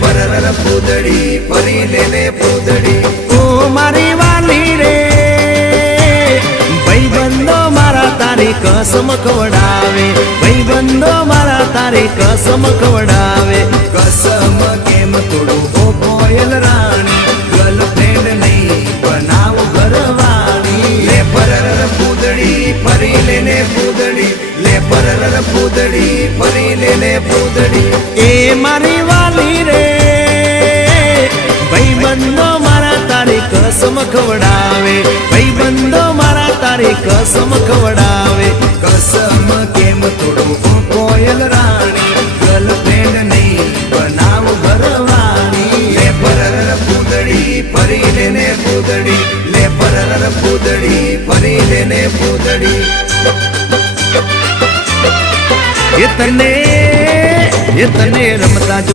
પરર પૂદડી ફરી લેને પૂદડી ઓ મારી વાલી રે ભાઈબંધો મારા તારી કસમ ખવડાવે ભાઈબંધો મારા તારી કસમ ખવડાવે કસમ કેમ તોડું ઓ કોયલ રાણી ગર્લફ્રેન્ડ નહીં બનાવ ઘરવાળી લે પરર પૂદડી ફરી લેને પૂદડી લે પરર પૂદડી ફરી લેને પૂદડી એ મારી વાલી રે ભાઈબંધો મારા તારી કસમ ખવડાવે ભાઈબંધો મારા તારી કસમ ખવડાવે કસમ કેમ તોડું ઓ કોયલ રાણી ગર્લફ્રેન્ડ નહીં બનાવ ઘરવાળી લે પરર પૂદડી ફરી લેને પૂદડી લે પરર પૂદડી ફરી લેને પૂદડી એ તને રમતા